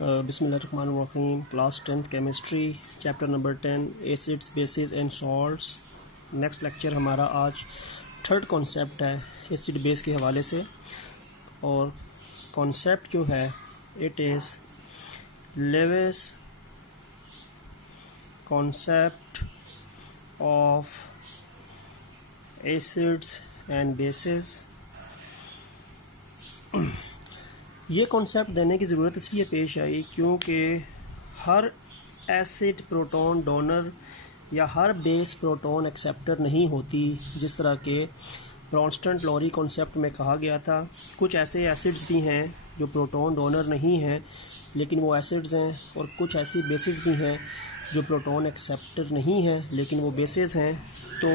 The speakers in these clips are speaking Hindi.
बिस्मिल्लाहिर्रहमानिर्रहीम। Class 10th chemistry, chapter number 10, acids bases and salts. Next lecture हमारा आज थर्ड कॉन्सेप्ट है एसिड बेस के हवाले से, और कॉन्सेप्ट जो है it is Lewis concept of acids and bases. ये कॉन्सेप्ट देने की ज़रूरत इसलिए पेश आई क्योंकि हर एसिड प्रोटॉन डोनर या हर बेस प्रोटॉन एक्सेप्टर नहीं होती, जिस तरह के ब्रॉन्स्टन-लॉरी कॉन्सेप्ट में कहा गया था। कुछ ऐसे एसिड्स भी हैं जो प्रोटॉन डोनर नहीं हैं लेकिन वो एसिड्स हैं, और कुछ ऐसी बेसिस भी हैं जो प्रोटॉन एक्सेप्टर नहीं हैं लेकिन वो बेसिस हैं। तो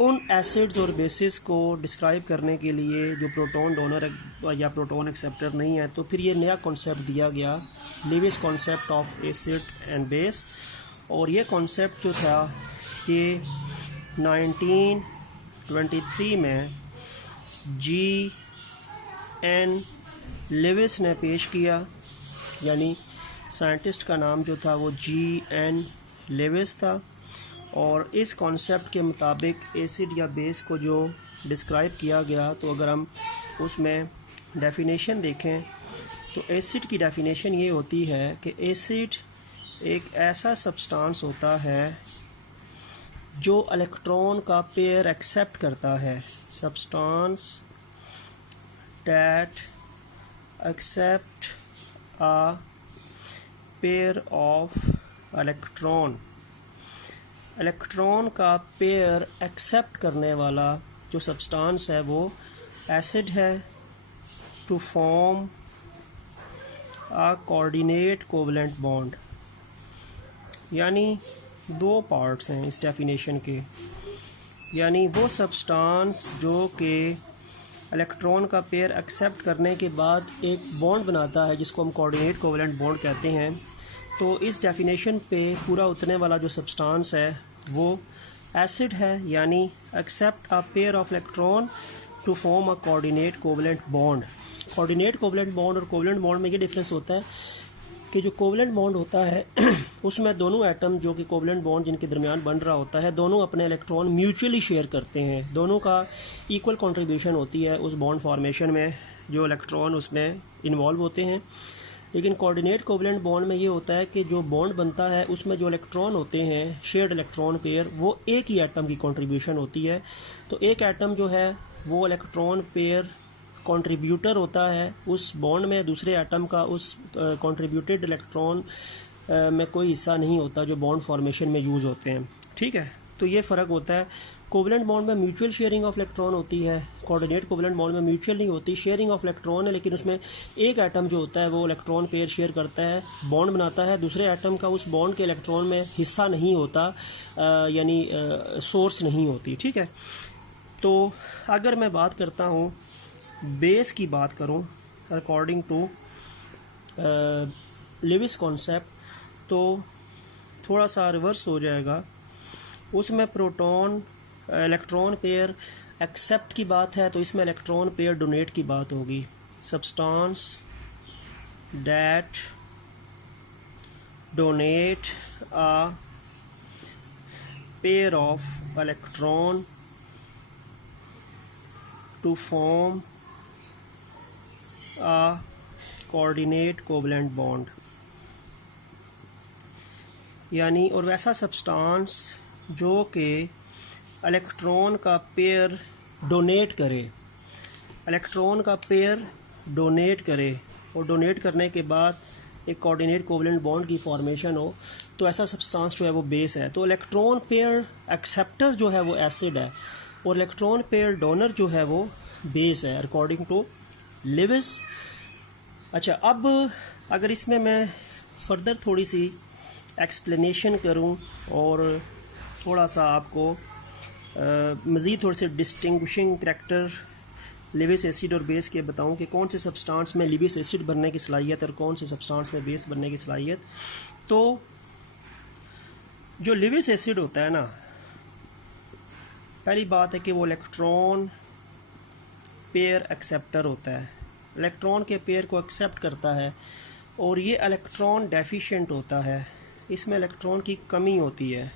उन एसिड्स और बेसिस को डिस्क्राइब करने के लिए जो प्रोटॉन डोनर या प्रोटॉन एक्सेप्टर नहीं है, तो फिर ये नया कॉन्सेप्ट दिया गया, Lewis concept of acid and base. और ये कॉन्सेप्ट जो था ये 1923 में G.N. लेविस ने पेश किया, यानी साइंटिस्ट का नाम जो था वो G.N. लेविस था। और इस कॉन्सेप्ट के मुताबिक एसिड या बेस को जो डिस्क्राइब किया गया, तो अगर हम उसमें डेफिनेशन देखें तो एसिड की डेफिनेशन ये होती है कि एसिड एक ऐसा सब्सटेंस होता है जो इलेक्ट्रॉन का पेयर एक्सेप्ट करता है। Substance that accept a pair of electron. Electron का पेयर एक्सेप्ट करने वाला जो सब्सटेंस है वो एसिड है। To form a coordinate covalent bond, यानी दो पार्ट्स हैं इस डेफिनेशन के, यानी वो सब्सटेंस जो कि इलेक्ट्रॉन का पेयर एक्सेप्ट करने के बाद एक बॉन्ड बनाता है जिसको हम कोऑर्डिनेट कोवेलेंट बॉन्ड कहते हैं। तो इस डेफिनेशन पे पूरा उतरने वाला जो सब्सटेंस है वो एसिड है, यानी accept a pair of electron to form a coordinate covalent bond. Coordinate covalent bond और कोवेलेंट बॉन्ड में ये डिफरेंस होता है कि जो कोवेलेंट बॉन्ड होता है उसमें दोनों एटम जो कि कोवेलेंट बॉन्ड जिनके दरमियान बन रहा होता है, दोनों अपने इलेक्ट्रॉन म्यूचुअली शेयर करते हैं, दोनों का इक्वल कंट्रीब्यूशन होती है उस बॉन्ड फॉर्मेशन में, जो इलेक्ट्रॉन उसमें इन्वॉल्व होते हैं। लेकिन कोऑर्डिनेट कोवेलेंट बॉन्ड में ये होता है कि जो बॉन्ड बनता है उसमें जो इलेक्ट्रॉन होते हैं, शेयर्ड इलेक्ट्रॉन पेयर, वो एक ही एटम की कंट्रीब्यूशन होती है। तो एक एटम जो है वो इलेक्ट्रॉन पेयर कंट्रीब्यूटर होता है उस बॉन्ड में, दूसरे एटम का उस कंट्रीब्यूटेड इलेक्ट्रॉन में कोई हिस्सा नहीं होता जो बॉन्ड फॉर्मेशन में यूज़ होते हैं। ठीक है, तो ये फ़र्क होता है। कोवेलेंट बॉन्ड में म्यूचुअल शेयरिंग ऑफ इलेक्ट्रॉन होती है, कोऑर्डिनेट कोवेलेंट बॉन्ड में म्यूचुअल नहीं होती, शेयरिंग ऑफ इलेक्ट्रॉन है, लेकिन उसमें एक एटम जो होता है वो इलेक्ट्रॉन पेयर शेयर करता है, बॉन्ड बनाता है, दूसरे एटम का उस बॉन्ड के इलेक्ट्रॉन में हिस्सा नहीं होता, यानी सोर्स नहीं होती। ठीक है, तो अगर मैं बात करता हूँ बेस की बात करूँ अकॉर्डिंग टू लेविस कॉन्सेप्ट, तो थोड़ा सा रिवर्स हो जाएगा। उसमें प्रोटॉन इलेक्ट्रॉन पेयर एक्सेप्ट की बात है, तो इसमें इलेक्ट्रॉन पेयर डोनेट की बात होगी। Substance that donate a pair of electron to form a coordinate covalent bond, यानी और वैसा सब्सटेंस जो कि इलेक्ट्रॉन का पेयर डोनेट करे, इलेक्ट्रॉन का पेयर डोनेट करे और डोनेट करने के बाद एक कोऑर्डिनेट कोवेलेंट बॉन्ड की फॉर्मेशन हो, तो ऐसा सब्सटेंस जो है वो बेस है। तो इलेक्ट्रॉन पेयर एक्सेप्टर जो है वो एसिड है और इलेक्ट्रॉन पेयर डोनर जो है वो बेस है अकॉर्डिंग टू लेविस। अच्छा, अब अगर इसमें मैं फर्दर थोड़ी सी एक्सप्लेनेशन करूं और थोड़ा सा आपको मज़ीद थोड़े से डिस्टिंग्विशिंग करैक्टर लेविस एसिड और बेस के बताऊं कि कौन से सब्सटेंस में लेविस एसिड बनने की सलाहियत और कौन से सब्सटेंस में बेस बनने की सलाहियत। तो जो लेविस एसिड होता है ना, पहली बात है कि वो इलेक्ट्रॉन पेयर एक्सेप्टर होता है, इलेक्ट्रॉन के पेयर को एक्सेप्ट करता है और ये इलेक्ट्रॉन डेफिशिएंट होता है, इसमें इलेक्ट्रॉन की कमी होती है।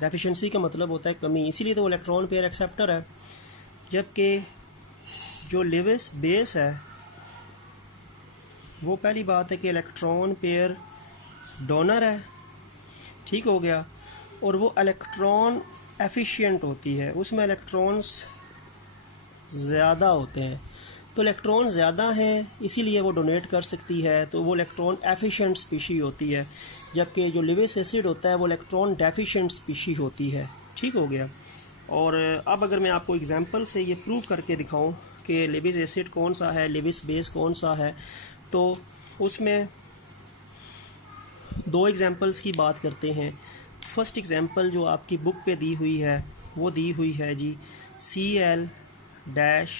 डेफिशिएंसी का मतलब होता है कमी, इसीलिए तो वो इलेक्ट्रॉन पेयर एक्सेप्टर है। जबकि जो लेविस बेस है वो पहली बात है कि इलेक्ट्रॉन पेयर डोनर है, ठीक हो गया, और वो इलेक्ट्रॉन एफिशिएंट होती है, उसमें इलेक्ट्रॉन्स ज़्यादा होते हैं। तो इलेक्ट्रॉन ज़्यादा हैं इसीलिए वो डोनेट कर सकती है, तो वो इलेक्ट्रॉन एफिशिएंट स्पीशी होती है। जबकि जो लेविस एसिड होता है वो इलेक्ट्रॉन डेफिशिएंट स्पीशी होती है, ठीक हो गया। और अब अगर मैं आपको एग्जांपल से ये प्रूव करके दिखाऊं कि लेविस एसिड कौन सा है, लेविस बेस कौन सा है, तो उसमें दो एग्जांपल्स की बात करते हैं। फर्स्ट एग्जांपल जो आपकी बुक पे दी हुई है वो दी हुई है जी Cl-H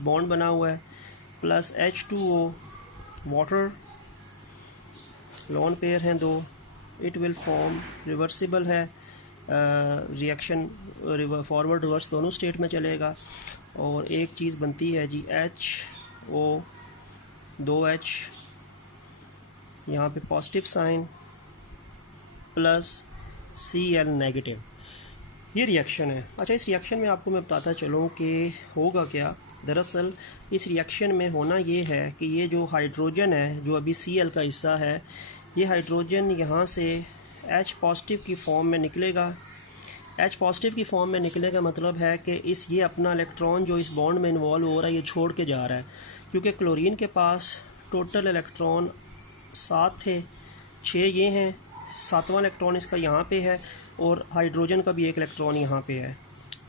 बॉन्ड बना हुआ है plus H2O water, lone pair हैं दो, इट विल फॉर्म, रिवर्सिबल है, रिएक्शन फॉरवर्ड रिवर्स दोनों स्टेट में चलेगा। और एक चीज़ बनती है जी HO 2H, यहाँ पे positive sign plus Cl negative, ये रिएक्शन है। अच्छा, इस रिएक्शन में आपको मैं बताता चलूँ कि होगा क्या। दरअसल इस रिएक्शन में होना ये है कि ये जो हाइड्रोजन है जो अभी Cl का हिस्सा है, ये हाइड्रोजन यहाँ से H पॉजिटिव की फॉर्म में निकलेगा। H पॉजिटिव की फॉर्म में निकले का मतलब है कि ये अपना इलेक्ट्रॉन जो इस बॉन्ड में इन्वॉल्व हो रहा है ये छोड़ के जा रहा है, क्योंकि क्लोरीन के पास टोटल इलेक्ट्रॉन 7 थे, 6 ये हैं, 7वां इलेक्ट्रॉन इसका यहाँ पे है और हाइड्रोजन का भी एक इलेक्ट्रॉन यहाँ पे है,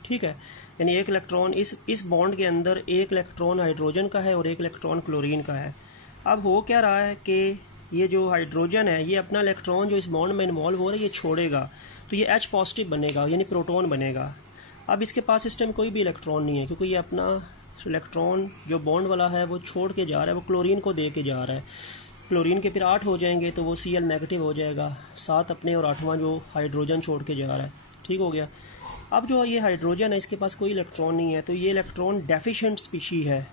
ठीक है। यानी एक इलेक्ट्रॉन इस बॉन्ड के अंदर एक इलेक्ट्रॉन हाइड्रोजन का है और एक इलेक्ट्रॉन क्लोरीन का है। अब हो क्या रहा है कि ये जो हाइड्रोजन है ये अपना इलेक्ट्रॉन जो इस बॉन्ड में इन्वॉल्व हो रहा है ये छोड़ेगा, तो ये H पॉजिटिव बनेगा, यानी प्रोटॉन बनेगा। अब इसके पास इस टाइम कोई भी इलेक्ट्रॉन नहीं है, क्योंकि ये अपना इलेक्ट्रॉन जो बॉन्ड वाला है वो छोड़ के जा रहा है, वो क्लोरीन को दे के जा रहा है। क्लोरीन के फिर 8 हो जाएंगे तो वो Cl नेगेटिव हो जाएगा, 7 अपने और 8वां जो हाइड्रोजन छोड़ के जा रहा है, ठीक हो गया। अब जो ये हाइड्रोजन है इसके पास कोई इलेक्ट्रॉन नहीं है, तो ये इलेक्ट्रॉन डेफिशिएंट स्पीशी है।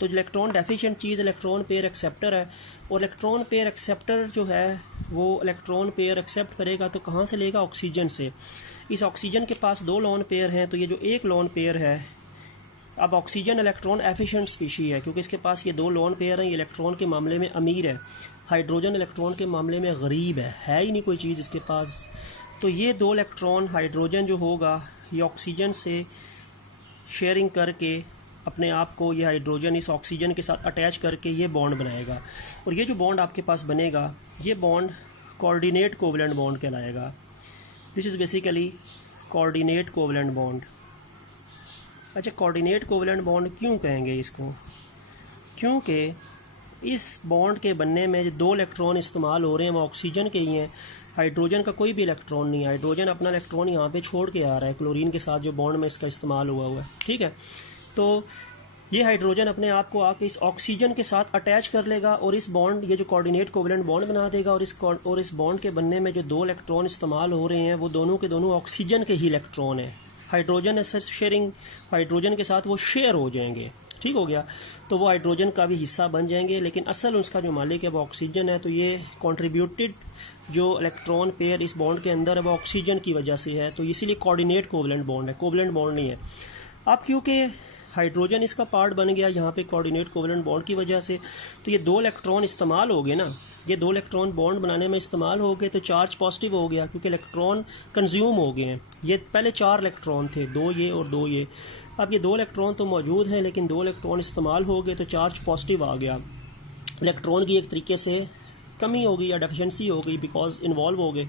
तो इलेक्ट्रॉन डेफिशिएंट चीज़ इलेक्ट्रॉन पेयर एक्सेप्टर है, और इलेक्ट्रॉन पेयर एक्सेप्टर जो है वो इलेक्ट्रॉन पेयर एक्सेप्ट करेगा तो कहाँ से लेगा, ऑक्सीजन से। इस ऑक्सीजन के पास 2 लोन पेयर हैं, तो ये जो एक लोन पेयर है, अब ऑक्सीजन इलेक्ट्रॉन एफिशिएंट स्पीशी है क्योंकि इसके पास ये 2 लोन पेयर हैं, ये इलेक्ट्रॉन के मामले में अमीर है। हाइड्रोजन इलेक्ट्रॉन के मामले में गरीब है ही नहीं कोई चीज़ इसके पास। तो ये 2 इलेक्ट्रॉन हाइड्रोजन जो होगा ये ऑक्सीजन से शेयरिंग करके अपने आप को ये हाइड्रोजन इस ऑक्सीजन के साथ अटैच करके ये बॉन्ड बनाएगा, और ये जो बॉन्ड आपके पास बनेगा ये बॉन्ड कोऑर्डिनेट कोवलेंट बॉन्ड कहलाएगा। This is basically coordinate covalent bond. अच्छा, कोऑर्डिनेट कोवलेंट बॉन्ड क्यों कहेंगे इसको, क्योंकि इस बॉन्ड के बनने में जो 2 इलेक्ट्रॉन इस्तेमाल हो रहे हैं वो ऑक्सीजन के ही हैं, हाइड्रोजन का कोई भी इलेक्ट्रॉन नहीं है। हाइड्रोजन अपना इलेक्ट्रॉन यहाँ पे छोड़ के आ रहा है क्लोरीन के साथ जो बॉन्ड में इसका इस्तेमाल हुआ है, ठीक है। तो ये हाइड्रोजन अपने आप को आके इस ऑक्सीजन के साथ अटैच कर लेगा और इस बॉन्ड, ये जो कोऑर्डिनेट कोवलेंट बॉन्ड बना देगा, और इस बॉन्ड के बनने में जो 2 इलेक्ट्रॉन इस्तेमाल हो रहे हैं वो दोनों के दोनों ऑक्सीजन के ही इलेक्ट्रॉन हैं। हाइड्रोजन एसेस शेयरिंग, हाइड्रोजन के साथ वो शेयर हो जाएंगे, ठीक हो गया। तो वो हाइड्रोजन का भी हिस्सा बन जाएंगे, लेकिन असल उसका जो मालिक है वो ऑक्सीजन है। तो ये कॉन्ट्रीब्यूटेड जो इलेक्ट्रॉन पेयर इस बॉन्ड के अंदर है वो ऑक्सीजन की वजह से है, तो इसीलिए कोऑर्डिनेट कोवलेंट बॉन्ड है, कोवलेंट बॉन्ड नहीं है। अब क्योंकि हाइड्रोजन इसका पार्ट बन गया यहाँ पे कोऑर्डिनेट कोवलेंट बॉन्ड की वजह से, तो ये 2 इलेक्ट्रॉन इस्तेमाल हो गए ना, ये 2 इलेक्ट्रॉन बॉन्ड बनाने में इस्तेमाल हो गए, तो चार्ज पॉजिटिव हो गया क्योंकि इलेक्ट्रॉन कंज्यूम हो गए हैं। ये पहले 4 इलेक्ट्रॉन थे, 2 ये और 2 ये। अब ये 2 इलेक्ट्रॉन तो मौजूद हैं लेकिन 2 इलेक्ट्रॉन इस्तेमाल हो गए तो चार्ज पॉजिटिव आ गया, इलेक्ट्रॉन की एक तरीके से कमी हो गई या डेफिशिएंसी हो गई, बिकॉज इन्वॉल्व हो गए,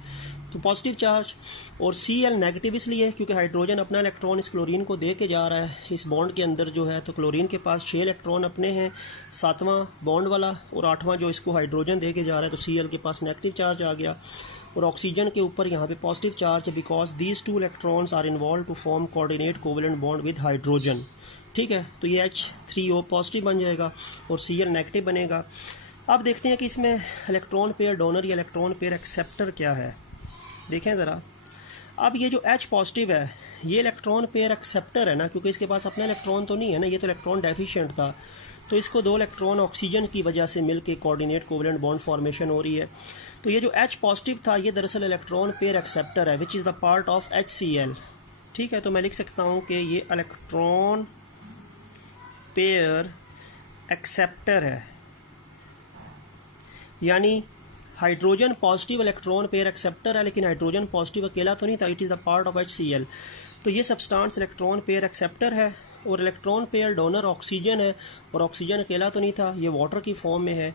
तो पॉजिटिव चार्ज। और Cl नेगेटिव इसलिए क्योंकि हाइड्रोजन अपना इलेक्ट्रॉन इस क्लोरीन को दे के जा रहा है इस बॉन्ड के अंदर जो है, तो क्लोरीन के पास 6 इलेक्ट्रॉन अपने हैं, 7वां बॉन्ड वाला और 8वां जो इसको हाइड्रोजन दे के जा रहा है, तो Cl के पास नेगेटिव चार्ज आ गया और ऑक्सीजन के ऊपर यहाँ पे पॉजिटिव चार्ज है, because these 2 electrons are involve to form coordinate covalent bond with hydrogen, ठीक है। तो ये H3O पॉजिटिव बन जाएगा और Cl नेगेटिव बनेगा। अब देखते हैं कि इसमें इलेक्ट्रॉन पेयर डोनर या इलेक्ट्रॉन पेयर एक्सेप्टर क्या है, देखें ज़रा। अब ये जो H पॉजिटिव है ये इलेक्ट्रॉन पेयर एक्सेप्टर है ना, क्योंकि इसके पास अपना इलेक्ट्रॉन तो नहीं है ना, ये तो इलेक्ट्रॉन डेफिशिएंट था। तो इसको 2 इलेक्ट्रॉन ऑक्सीजन की वजह से मिल के कोऑर्डिनेट कोवलेंट बॉन्ड फॉर्मेशन हो रही है। तो ये जो H पॉजिटिव था ये दरअसल इलेक्ट्रॉन पेयर एक्सेप्टर है which is the part of HCl। ठीक है, तो मैं लिख सकता हूँ कि ये इलेक्ट्रॉन पेयर एक्सेप्टर है, यानी hydrogen positive electron pair acceptor है, लेकिन हाइड्रोजन पॉजिटिव अकेला तो नहीं था, it is the part of HCl। तो ये सब्सटेंस इलेक्ट्रॉन पेयर एक्सेप्टर है और इलेक्ट्रॉन पेयर डोनर ऑक्सीजन है, और ऑक्सीजन अकेला तो नहीं था, ये वाटर की फॉर्म में है।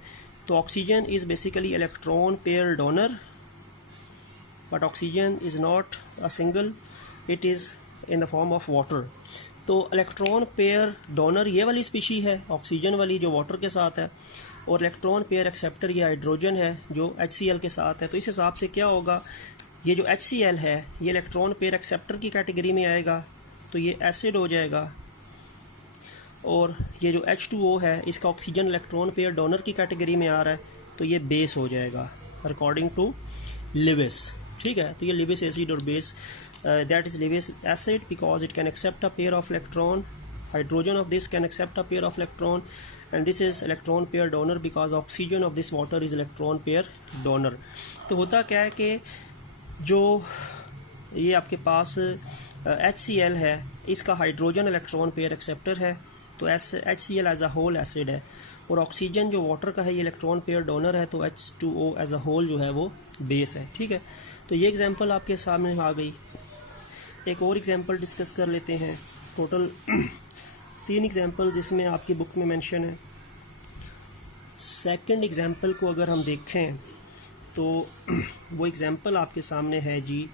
तो oxygen is basically electron pair donor, but oxygen is not a single, it is in the form of water. तो इलेक्ट्रॉन पेयर डोनर ये वाली स्पीशी है, ऑक्सीजन वाली जो वाटर के साथ है, और इलेक्ट्रॉन पेयर एक्सेप्टर ये हाइड्रोजन है जो HCl के साथ है। तो इस हिसाब से क्या होगा, ये जो HCl है ये इलेक्ट्रॉन पेयर एक्सेप्टर की कैटेगरी में आएगा, तो ये एसिड हो जाएगा, और ये जो H2O है इसका ऑक्सीजन इलेक्ट्रॉन पेयर डोनर की कैटेगरी में आ रहा है, तो ये बेस हो जाएगा अकॉर्डिंग टू लिविस। ठीक है, तो ये लिविस एसिड और base, that is Lewis acid because it can accept a pair of electron, hydrogen of this can accept a pair of electron, and this is electron pair donor because oxygen of this water is electron pair donor. तो होता क्या है कि जो ये आपके पास HCl है इसका हाइड्रोजन इलेक्ट्रॉन पेयर एक्सेप्टर है, तो HCl as a whole acid है, और ऑक्सीजन जो वाटर का है ये इलेक्ट्रॉन पेयर डोनर है, तो H2O एज अ होल जो है वो बेस है। ठीक है, तो ये एग्जांपल आपके सामने आ गई। एक और एग्जांपल डिस्कस कर लेते हैं। टोटल 3 एग्जांपल जिसमें आपकी बुक में मेंशन है। सेकंड एग्जांपल को अगर हम देखें तो वो एग्जांपल आपके सामने है जी,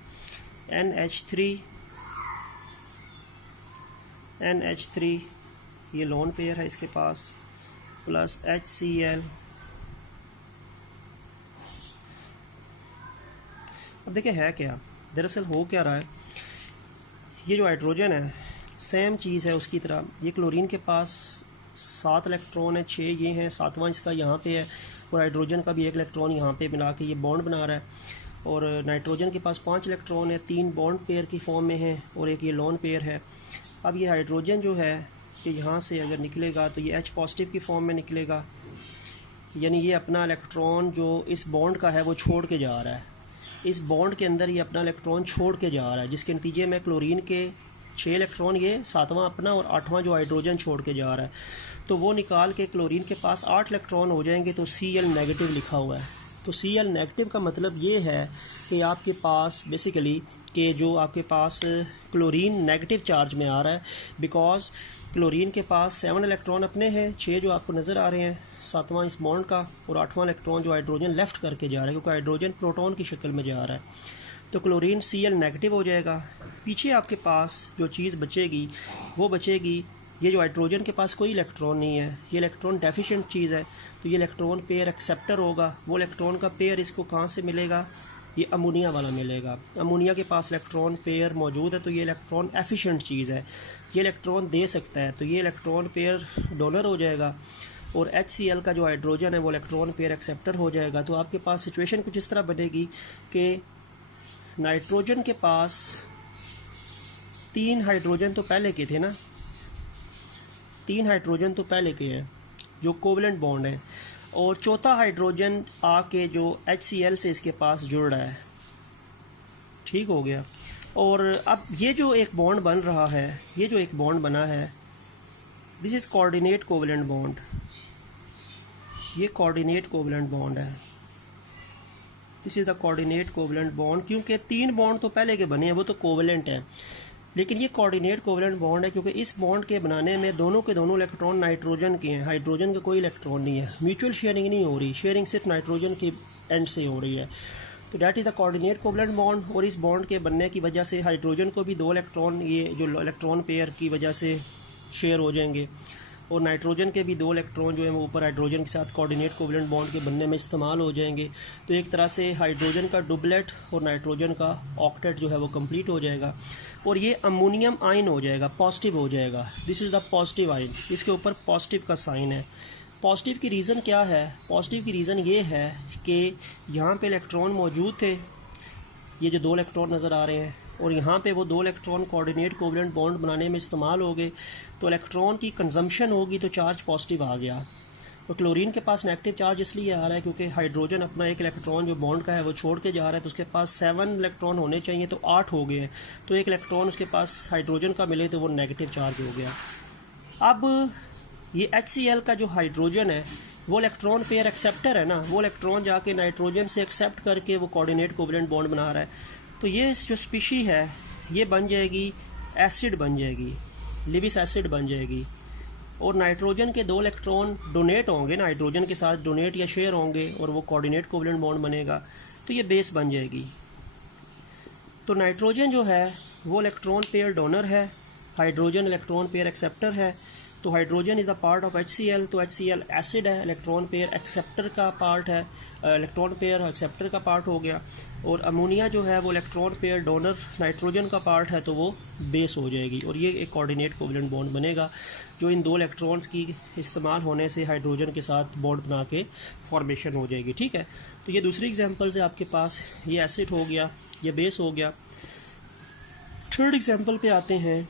NH3 ये लोन पेयर है इसके पास, प्लस HCl। अब देखिए है क्या, दरअसल हो क्या रहा है, ये जो हाइड्रोजन है सेम चीज़ है उसकी तरह। ये क्लोरीन के पास 7 इलेक्ट्रॉन है, 6 ये हैं, 7वां इसका यहाँ पे है, और हाइड्रोजन का भी 1 इलेक्ट्रॉन यहाँ पे मिला के ये बॉन्ड बना रहा है, और नाइट्रोजन के पास 5 इलेक्ट्रॉन है, 3 बॉन्ड पेयर की फॉर्म में है और एक ये लोन पेयर है। अब ये हाइड्रोजन जो है कि यहाँ से अगर निकलेगा तो ये H पॉजिटिव की फॉर्म में निकलेगा, यानी ये अपना इलेक्ट्रॉन जो इस बॉन्ड का है वो छोड़ के जा रहा है, इस बॉन्ड के अंदर ये अपना इलेक्ट्रॉन छोड़ के जा रहा है, जिसके नतीजे में क्लोरीन के 6 इलेक्ट्रॉन ये 7वां अपना और 8वां जो हाइड्रोजन छोड़ के जा रहा है, तो वो निकाल के क्लोरीन के पास 8 इलेक्ट्रॉन हो जाएंगे, तो Cl नेगेटिव लिखा हुआ है। तो Cl नेगेटिव का मतलब ये है कि आपके पास बेसिकली कि जो आपके पास क्लोरीन नेगेटिव चार्ज में आ रहा है, बिकॉज क्लोरीन के पास 7 इलेक्ट्रॉन अपने हैं, 6 जो आपको नज़र आ रहे हैं 7वां इस बॉन्ड का, और 8वां इलेक्ट्रॉन जो हाइड्रोजन लेफ्ट करके जा रहा है क्योंकि हाइड्रोजन प्रोटॉन की शक्ल में जा रहा है, तो क्लोरीन Cl नेगेटिव हो जाएगा। पीछे आपके पास जो चीज़ बचेगी वो बचेगी, ये जो हाइड्रोजन के पास कोई इलेक्ट्रॉन नहीं है, ये इलेक्ट्रॉन डेफिशिएंट चीज़ है, तो ये इलेक्ट्रॉन पेयर एक्सेप्टर होगा। वो इलेक्ट्रॉन का पेयर इसको कहाँ से मिलेगा, ये अमोनिया वाला मिलेगा। अमोनिया के पास इलेक्ट्रॉन पेयर मौजूद है, तो ये इलेक्ट्रॉन एफिशिएंट चीज़ है, ये इलेक्ट्रॉन दे सकता है, तो ये इलेक्ट्रॉन पेयर डोनर हो जाएगा, और HCl का जो हाइड्रोजन है वो इलेक्ट्रॉन पेयर एक्सेप्टर हो जाएगा। तो आपके पास सिचुएशन कुछ इस तरह बनेगी कि नाइट्रोजन के पास 3 हाइड्रोजन तो पहले के थे ना, 3 हाइड्रोजन तो पहले के हैं जो कोवलेंट बॉन्ड है, और चौथा हाइड्रोजन आके जो HCl से इसके पास जुड़ रहा है। ठीक हो गया। और अब ये जो एक बॉन्ड बन रहा है, ये जो एक बॉन्ड बना है, this is coordinate covalent bond, ये कोऑर्डिनेट कोवलेंट बॉन्ड है, this is the coordinate covalent bond. क्योंकि 3 बॉन्ड तो पहले के बने हैं वो तो कोवलेंट है, लेकिन ये कोऑर्डिनेट कोवलेंट बॉन्ड है क्योंकि इस बॉन्ड के बनाने में दोनों के दोनों इलेक्ट्रॉन नाइट्रोजन के हैं, हाइड्रोजन का कोई इलेक्ट्रॉन नहीं है। म्यूचुअल शेयरिंग नहीं हो रही, शेयरिंग सिर्फ नाइट्रोजन की एंड से हो रही है। तो that is the coordinate covalent bond, और इस बॉन्ड के बनने की वजह से हाइड्रोजन को भी 2 इलेक्ट्रॉन ये जो इलेक्ट्रॉन पेयर की वजह से शेयर हो जाएंगे, और नाइट्रोजन के भी 2 इलेक्ट्रॉन जो है वो ऊपर हाइड्रोजन के साथ कोऑर्डिनेट कोवलेंट बॉन्ड के बनने में इस्तेमाल हो जाएंगे। तो एक तरह से हाइड्रोजन का डुबलेट और नाइट्रोजन का ऑक्टेट जो है वो कंप्लीट हो जाएगा, और ये अमोनियम आयन हो जाएगा, पॉजिटिव हो जाएगा। This is the positive ion, इसके ऊपर पॉजिटिव का साइन है। पॉजिटिव की रीज़न क्या है, पॉजिटिव की रीज़न ये है कि यहाँ पे इलेक्ट्रॉन मौजूद थे, ये जो 2 इलेक्ट्रॉन नज़र आ रहे हैं, और यहाँ पे वो 2 इलेक्ट्रॉन कोऑर्डिनेट कोवलेंट बॉन्ड बनाने में इस्तेमाल हो गए, तो इलेक्ट्रॉन की कंजम्पशन होगी तो चार्ज पॉजिटिव आ गया। तो क्लोरीन के पास नेगेटिव चार्ज इसलिए आ रहा है क्योंकि हाइड्रोजन अपना एक इलेक्ट्रॉन जो बॉन्ड का है वो छोड़ के जा रहा है, तो उसके पास 7 इलेक्ट्रॉन होने चाहिए तो 8 हो गए हैं, तो एक इलेक्ट्रॉन उसके पास हाइड्रोजन का मिले तो वो नेगेटिव चार्ज हो गया। अब ये HCl का जो हाइड्रोजन है वो इलेक्ट्रॉन पेयर एक्सेप्टर है ना, वो इलेक्ट्रॉन जाके नाइट्रोजन से एक्सेप्ट करके वो कोऑर्डिनेट कोवलेंट बॉन्ड बना रहा है। तो ये जो स्पीशी है ये बन जाएगी एसिड, बन जाएगी लिविस एसिड बन जाएगी, और नाइट्रोजन के 2 इलेक्ट्रॉन डोनेट होंगे ना, हाइड्रोजन के साथ डोनेट या शेयर होंगे और वो कोऑर्डिनेट कोवलेंट बॉन्ड बनेगा, तो ये बेस बन जाएगी। तो नाइट्रोजन जो है वो इलेक्ट्रॉन पेयर डोनर है, हाइड्रोजन इलेक्ट्रॉन पेयर एक्सेप्टर है। तो hydrogen is a part of HCl, तो HCl एसिड है, इलेक्ट्रॉन पेयर एक्सेप्टर का पार्ट है, इलेक्ट्रॉन पेयर एक्सेप्टर का पार्ट हो गया। और अमोनिया जो है वो इलेक्ट्रॉन पेयर डोनर नाइट्रोजन का पार्ट है, तो वो बेस हो जाएगी और ये एक कोऑर्डिनेट कोवलेंट बॉन्ड बनेगा जो इन 2 इलेक्ट्रॉन्स की इस्तेमाल होने से हाइड्रोजन के साथ बॉन्ड बना के फॉर्मेशन हो जाएगी। ठीक है, तो ये दूसरी एग्जांपल है आपके पास, ये एसिड हो गया, ये बेस हो गया। थर्ड एग्जांपल पे आते हैं।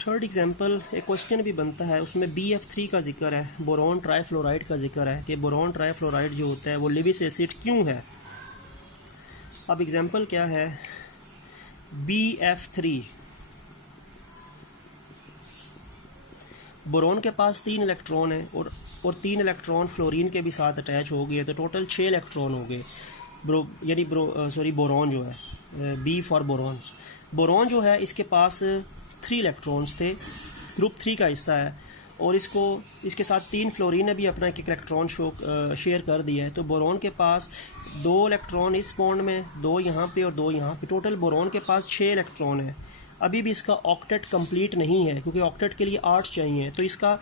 थर्ड एग्जांपल एक क्वेश्चन भी बनता है, उसमें BF3 का जिक्र है, बोरॉन ट्राइफ्लोराइड का जिक्र है कि बोरॉन ट्राइफ्लोराइड जो होता है वो लिविस एसिड क्यों है। अब एग्जांपल क्या है, BF3, बोरॉन के पास 3 इलेक्ट्रॉन है और 3 इलेक्ट्रॉन फ्लोरीन के भी साथ अटैच हो गए, तो टोटल 6 इलेक्ट्रॉन हो गए। यानी बोरॉन जो है, B फॉर बोरॉन। बोरॉन जो है इसके पास 3 इलेक्ट्रॉन्स थे, ग्रुप 3 का हिस्सा है, और इसके साथ 3 फ्लोरीन ने भी अपना एक इलेक्ट्रॉन शेयर कर दिया है। तो बोरॉन के पास 2 इलेक्ट्रॉन इस बॉन्ड में, 2 यहाँ पे और 2 यहाँ पे, टोटल बोरॉन के पास 6 इलेक्ट्रॉन है। अभी भी इसका ऑक्टेट कंप्लीट नहीं है क्योंकि ऑक्टेट के लिए 8 चाहिए, तो इसका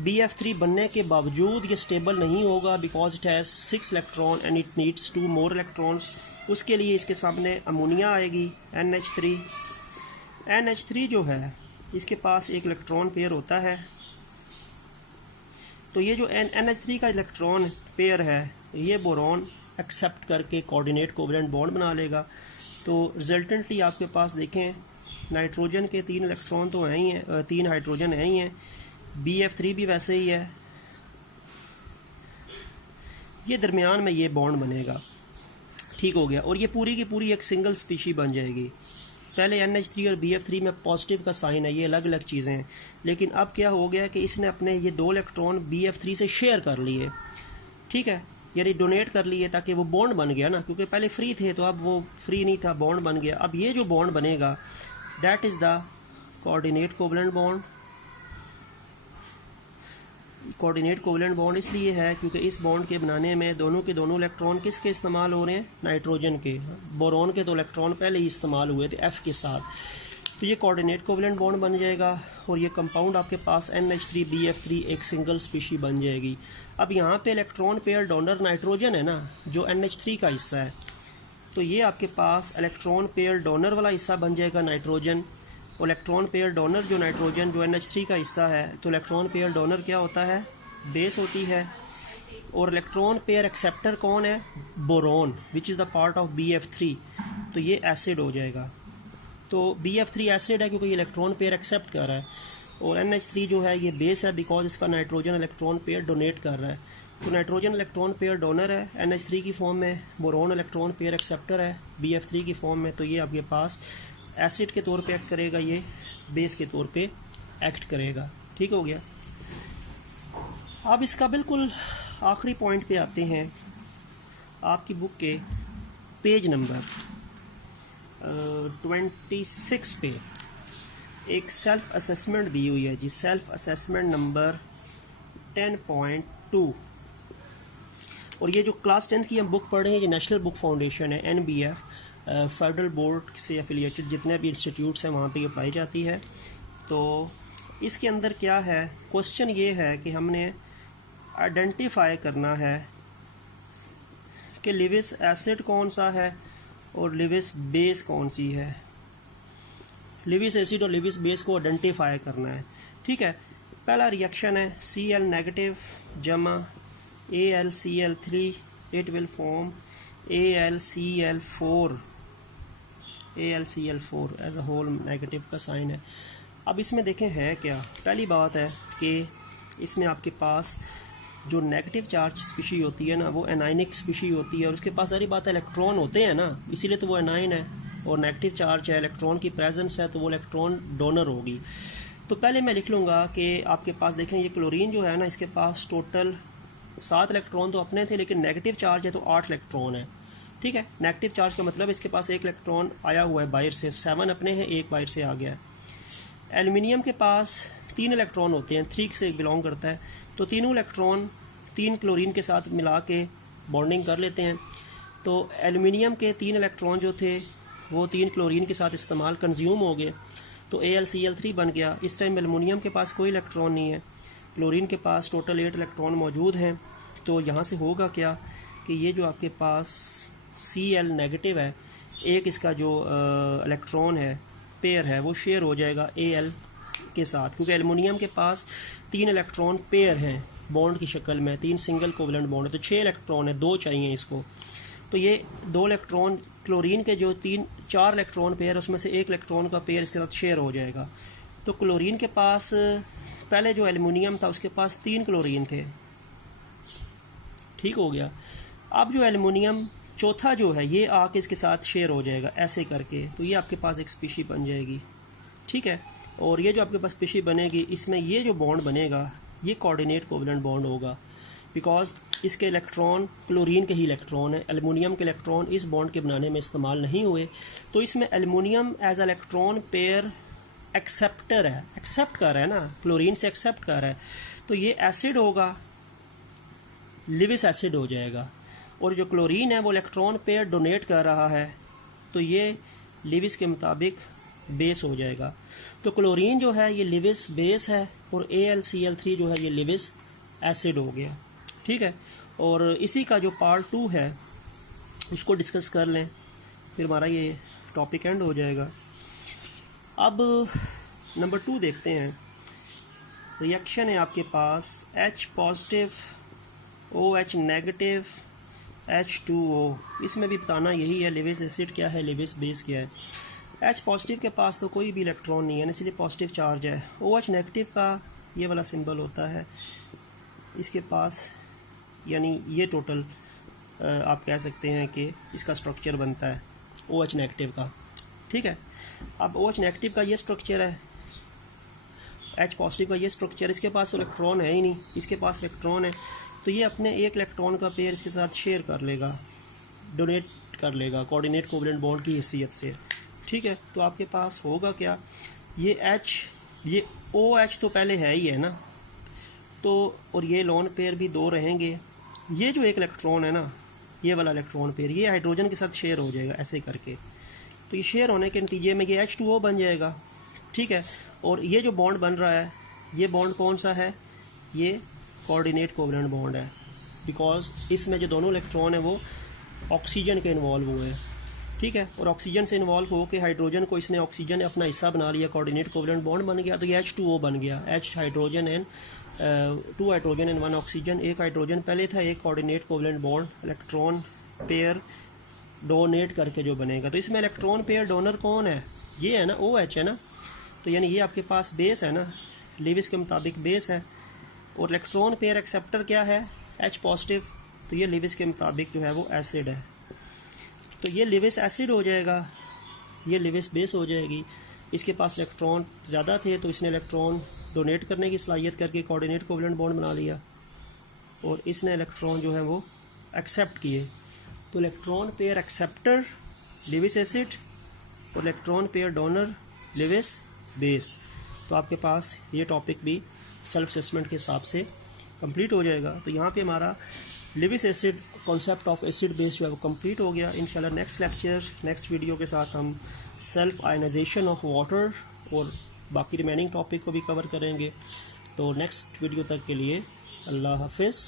BF3 बनने के बावजूद ये स्टेबल नहीं होगा because it has 6 electron and it needs 2 more electrons. उसके लिए इसके सामने अमोनिया आएगी, NH3। NH3 जो है इसके पास एक इलेक्ट्रॉन पेयर होता है, तो ये जो NH3 का इलेक्ट्रॉन पेयर है ये बोरॉन एक्सेप्ट करके कोऑर्डिनेट कोवलेंट बॉन्ड बना लेगा। तो रिजल्टेंटली आपके पास देखें नाइट्रोजन के 3 इलेक्ट्रॉन तो हैं ही हैं, 3 हाइड्रोजन हैं ही हैं, BF3 भी वैसे ही है, ये दरमियान में ये बॉन्ड बनेगा। ठीक हो गया, और ये पूरी की पूरी एक सिंगल स्पीशी बन जाएगी। पहले NH3 और BF3 में पॉजिटिव का साइन है, ये अलग अलग चीज़ें हैं, लेकिन अब क्या हो गया कि इसने अपने ये 2 इलेक्ट्रॉन BF3 से शेयर कर लिए। ठीक है, यानी डोनेट कर लिए ताकि वो बॉन्ड बन गया ना, क्योंकि पहले फ्री थे तो अब वो फ्री नहीं था, बॉन्ड बन गया। अब ये जो बॉन्ड बनेगा that is the coordinate covalent bond. Coordinate covalent bond इसलिए है क्योंकि इस बॉन्ड के बनाने में दोनों के दोनों इलेक्ट्रॉन किसके इस्तेमाल हो रहे हैं, नाइट्रोजन के। बोरॉन के तो इलेक्ट्रॉन पहले ही इस्तेमाल हुए थे F के साथ, तो ये कोऑर्डिनेट कोवलेंट बॉन्ड बन जाएगा और ये कंपाउंड आपके पास NH3 BF3 एक सिंगल स्पीशी बन जाएगी। अब यहाँ पे इलेक्ट्रॉन पेयर डोनर नाइट्रोजन है ना, जो NH3 का हिस्सा है, तो ये आपके पास इलेक्ट्रॉन पेयर डोनर वाला हिस्सा बन जाएगा नाइट्रोजन, और इलेक्ट्रॉन पेयर डोनर जो नाइट्रोजन जो NH3 का हिस्सा है, तो इलेक्ट्रॉन पेयर डोनर क्या होता है, बेस होती है, और इलेक्ट्रॉन पेयर एक्सेप्टर कौन है, boron, which is the part of BF3, तो ये एसिड हो जाएगा। तो BF3 एसिड है क्योंकि ये इलेक्ट्रॉन पेयर एक्सेप्ट कर रहा है, और NH3 जो है ये बेस है बिकॉज इसका नाइट्रोजन इलेक्ट्रॉन पेयर डोनेट कर रहा है। तो नाइट्रोजन इलेक्ट्रॉन पेयर डोनर है NH3 की फॉर्म में, बोरॉन इलेक्ट्रॉन पेयर एक्सेप्टर है BF3 की फॉर्म में, तो ये आपके पास एसिड के तौर पे एक्ट करेगा, ये बेस के तौर पे एक्ट करेगा। ठीक हो गया। अब इसका बिल्कुल आखिरी पॉइंट पे आते हैं, आपकी बुक के पेज नंबर 26 पे एक सेल्फ असेसमेंट दी हुई है जी, सेल्फ असेसमेंट नंबर 10.2। और ये जो क्लास 10th की हम बुक पढ़ रहे हैं ये नेशनल बुक फाउंडेशन है, NBF, फेडरल बोर्ड से एफिलिएटेड जितने भी इंस्टीट्यूट्स हैं वहाँ पे ये पाई जाती है। तो इसके अंदर क्या है, क्वेश्चन ये है कि हमने आइडेंटिफाई करना है कि लिविस एसिड कौन सा है और लिविस बेस कौन सी है। लिविस एसिड और लिविस बेस को आइडेंटिफाई करना है। ठीक है, पहला रिएक्शन है Cl नेगेटिव जमा AlCl3, it will form AlCl4 as a whole, negative का साइन है। अब इसमें देखें है क्या, पहली बात है कि इसमें आपके पास जो नेगेटिव चार्ज स्पीशी होती है ना वो एनाइनिक स्पीशी होती है, और उसके पास सारी बात इलेक्ट्रॉन होते हैं ना, इसीलिए तो वो एनाइन है, और नेगेटिव चार्ज है, इलेक्ट्रॉन की प्रेजेंस है, तो वो इलेक्ट्रॉन डोनर होगी। तो पहले मैं लिख लूँगा कि आपके पास देखें ये क्लोरीन जो है ना, इसके पास टोटल 7 इलेक्ट्रॉन तो अपने थे, लेकिन नेगेटिव चार्ज है तो 8 इलेक्ट्रॉन है। ठीक है, नेगेटिव चार्ज का मतलब इसके पास 1 इलेक्ट्रॉन आया हुआ है बाहर से, 7 अपने हैं, 1 बाहर से आ गया है। एल्युमिनियम के पास 3 इलेक्ट्रॉन होते हैं, 3 से बिलोंग करता है, तो तीनों इलेक्ट्रॉन 3 क्लोरीन के साथ मिला के बॉन्डिंग कर लेते हैं। तो एल्युमिनियम के 3 इलेक्ट्रॉन जो थे वो 3 क्लोरीन के साथ इस्तेमाल कंज्यूम हो गए, तो AlCl3 बन गया। इस टाइम एल्युमिनियम के पास कोई इलेक्ट्रॉन नहीं है, क्लोरीन के पास टोटल 8 इलेक्ट्रॉन मौजूद हैं। तो यहाँ से होगा क्या कि ये जो आपके पास Cl नेगेटिव है, एक इसका जो इलेक्ट्रॉन है पेयर है वो शेयर हो जाएगा Al के साथ, क्योंकि एल्युमिनियम के पास 3 इलेक्ट्रॉन पेयर हैं बॉन्ड की शक्ल में, 3 सिंगल कोवेलेंट बॉन्ड है, तो 6 इलेक्ट्रॉन है, 2 चाहिए इसको। तो ये 2 इलेक्ट्रॉन क्लोरीन के जो 4 इलेक्ट्रॉन पेयर, उसमें से 1 इलेक्ट्रॉन का पेयर इसके साथ शेयर हो जाएगा। तो क्लोरीन के पास पहले जो एल्युमिनियम था उसके पास 3 क्लोरीन थे, ठीक हो गया। अब जो एल्युमिनियम चौथा जो है ये आके इसके साथ शेयर हो जाएगा ऐसे करके, तो ये आपके पास एक स्पीशी बन जाएगी। ठीक है, और ये जो आपके पास स्पीशी बनेगी, इसमें ये जो बॉन्ड बनेगा ये कोऑर्डिनेट कोवेलेंट बॉन्ड होगा, बिकॉज इसके इलेक्ट्रॉन क्लोरीन के ही इलेक्ट्रॉन है, एल्युमिनियम के इलेक्ट्रॉन इस बॉन्ड के बनाने में इस्तेमाल नहीं हुए। तो इसमें aluminium as electron pair acceptor है, एक्सेप्ट कर रहा है ना, क्लोरीन से एक्सेप्ट कर रहा है, तो ये एसिड होगा, लिविस एसिड हो जाएगा। और जो क्लोरीन है वो इलेक्ट्रॉन पेयर डोनेट कर रहा है, तो ये लिविस के मुताबिक बेस हो जाएगा। तो क्लोरीन जो है ये लिविस बेस है, और AlCl3 जो है ये लिविस एसिड हो गया। ठीक है, और इसी का जो पार्ट 2 है उसको डिस्कस कर लें, फिर हमारा ये टॉपिक एंड हो जाएगा। अब नंबर 2 देखते हैं। रिएक्शन है आपके पास H positive OH negative H2O, इसमें भी बताना यही है लिविस एसिड क्या है, लिविस बेस क्या है। H पॉजिटिव के पास तो कोई भी इलेक्ट्रॉन नहीं है, इसलिए पॉजिटिव चार्ज है। OH नेगेटिव का ये वाला सिंबल होता है इसके पास, यानी ये टोटल आप कह सकते हैं कि इसका स्ट्रक्चर बनता है OH नेगेटिव का। ठीक है, अब OH नेगेटिव का ये स्ट्रक्चर है, H पॉजिटिव का ये स्ट्रक्चर, इसके पास तो इलेक्ट्रॉन है ही नहीं, इसके पास इलेक्ट्रॉन है, तो ये अपने 1 इलेक्ट्रॉन का पेयर इसके साथ शेयर कर लेगा, डोनेट कर लेगा कोऑर्डिनेट कोवेलेंट बॉन्ड की हैसियत से। ठीक है, तो आपके पास होगा क्या, ये H, ये OH तो पहले है ही है ना, तो और ये लोन पेयर भी 2 रहेंगे। ये जो 1 इलेक्ट्रॉन है ना, ये वाला इलेक्ट्रॉन पेयर ये हाइड्रोजन के साथ शेयर हो जाएगा ऐसे करके, तो ये शेयर होने के नतीजे में ये H2O बन जाएगा। ठीक है, और ये जो बॉन्ड बन रहा है, ये बॉन्ड कौन सा है, ये कोऑर्डिनेट कोवेलेंट बॉन्ड है, बिकॉज इसमें जो दोनों इलेक्ट्रॉन है वो ऑक्सीजन के इन्वॉल्व हुए हैं। ठीक है, और ऑक्सीजन से इन्वॉल्व हो के हाइड्रोजन को इसने ऑक्सीजन ने अपना हिस्सा बना लिया, कोऑर्डिनेट कोवेलेंट बॉन्ड बन गया, तो ये H2O बन गया, H hydrogen and 2 hydrogen and 1 oxygen. 1 hydrogen पहले था, 1 coordinate covalent bond electron pair donate करके जो बनेगा। तो इसमें इलेक्ट्रॉन पेयर डोनर कौन है, ये है ना, OH है ना, तो यानी ये आपके पास बेस है ना, लिविस के मुताबिक बेस है। और इलेक्ट्रॉन पेयर एक्सेप्टर क्या है, H पॉजिटिव, तो ये लिविस के मुताबिक जो है वो एसिड है, तो ये लिविस एसिड हो जाएगा, ये लिविस बेस हो जाएगी। इसके पास इलेक्ट्रॉन ज़्यादा थे तो इसने इलेक्ट्रॉन डोनेट करने की सलाहियत करके कोऑर्डिनेट कोवेलेंट बॉन्ड बना लिया, और इसने इलेक्ट्रॉन जो है वो एक्सेप्ट किए। तो electron pair acceptor Lewis acid और electron pair donor Lewis base. तो आपके पास ये टॉपिक भी सेल्फ असेसमेंट के हिसाब से कंप्लीट हो जाएगा। तो यहाँ पे हमारा Lewis acid concept of acid base जो है वो कंप्लीट हो गया। इंशाल्लाह नेक्स्ट लेक्चर, नेक्स्ट वीडियो के साथ हम सेल्फ आयनाइजेशन ऑफ वाटर और बाकी रिमेनिंग टॉपिक को भी कवर करेंगे। तो नेक्स्ट वीडियो तक के लिए अल्लाह हाफिज़।